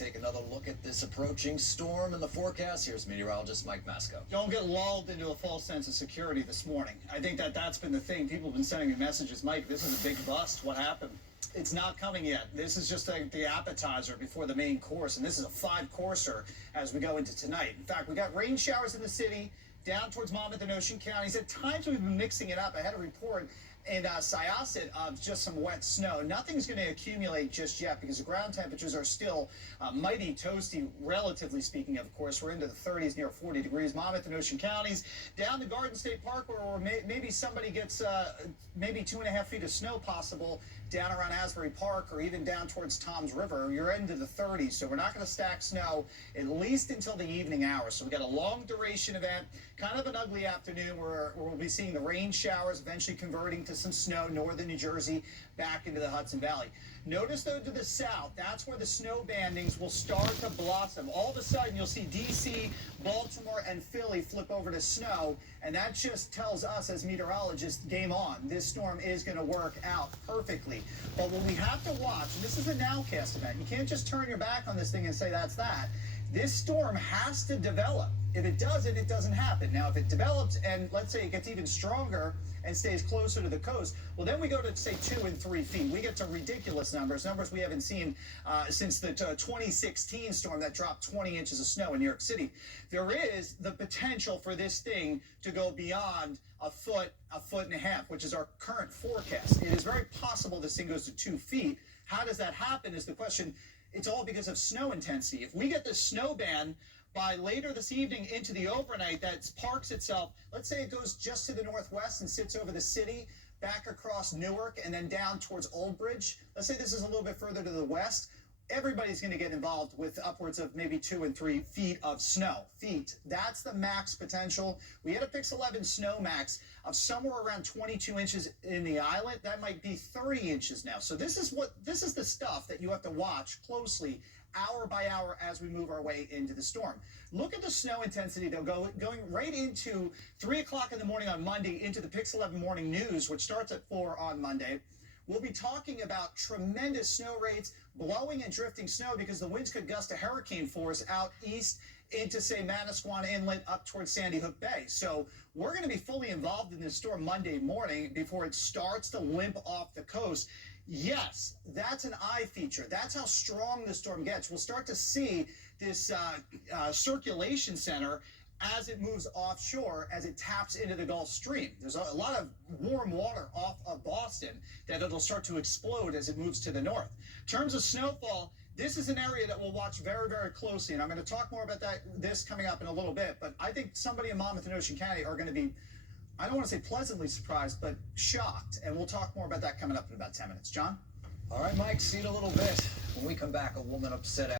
take another look at this approaching storm and the forecast. Here's meteorologist Mike Masco. Don't get lulled into a false sense of security this morning. I think that's been the thing. People have been sending me messages. Mike, this is a big bust. What happened? It's not coming yet. This is just like the appetizer before the main course, and this is a 5-courser as we go into tonight. In fact, we got rain showers in the city, down towards Monmouth and Ocean counties. At times we've been mixing it up. I had a report in Syosset of just some wet snow. Nothing's going to accumulate just yet because the ground temperatures are still mighty toasty, relatively speaking. Of course, we're into the 30s, near 40 degrees. Monmouth and Ocean counties, down to Garden State Park, where maybe somebody gets maybe 2.5 feet of snow possible down around Asbury Park, or even down towards Toms River. You're into the 30s, so we're not going to stack snow at least until the evening hours. So we got a long duration event, kind of an ugly afternoon where we'll be seeing the rain showers eventually converting to some snow, northern New Jersey, back into the Hudson Valley. Notice, though, to the south, that's where the snow bandings will start to blossom. All of a sudden, you'll see D.C., Baltimore, and Philly flip over to snow, and that just tells us as meteorologists, game on. This storm is going to work out perfectly. But what we have to watch, and this is a nowcast event, you can't just turn your back on this thing and say that's that. This storm has to develop. If it doesn't, it doesn't happen. Now, if it develops and let's say it gets even stronger and stays closer to the coast, well, then we go to, say, 2 and 3 feet. We get to ridiculous numbers we haven't seen since the 2016 storm that dropped 20 inches of snow in New York City. There is the potential for this thing to go beyond a foot and a half, which is our current forecast. It is very possible this thing goes to 2 feet. How does that happen is the question. It's all because of snow intensity. If we get this snow band by later this evening into the overnight that parks itself, let's say it goes just to the northwest and sits over the city, back across Newark, and then down towards Old Bridge. Let's say this is a little bit further to the west. Everybody's going to get involved with upwards of maybe 2 and 3 feet of snow. That's the max potential. We had a PIX11 snow max of somewhere around 22 inches in the island. That might be 30 inches now. So this is the stuff that you have to watch closely hour by hour as we move our way into the storm. Look at the snow intensity, though, going right into 3 o'clock in the morning on Monday into the PIX11 morning news, which starts at 4 on Monday. We'll be talking about tremendous snow rates, blowing and drifting snow because the winds could gust to hurricane force out east into, say, Manasquan Inlet up towards Sandy Hook Bay. So we're going to be fully involved in this storm Monday morning before it starts to limp off the coast. Yes, that's an eye feature. That's how strong the storm gets. We'll start to see this circulation center as it moves offshore, as it taps into the Gulf Stream. There's a lot of warm water off of Boston that it'll start to explode as it moves to the north. In terms of snowfall, this is an area that we'll watch very, very closely, and I'm going to talk more about this coming up in a little bit, but I think somebody in Monmouth and Ocean County are going to be, I don't want to say pleasantly surprised, but shocked, and we'll talk more about that coming up in about 10 minutes. John? All right, Mike, see you in a little bit. When we come back, a woman upset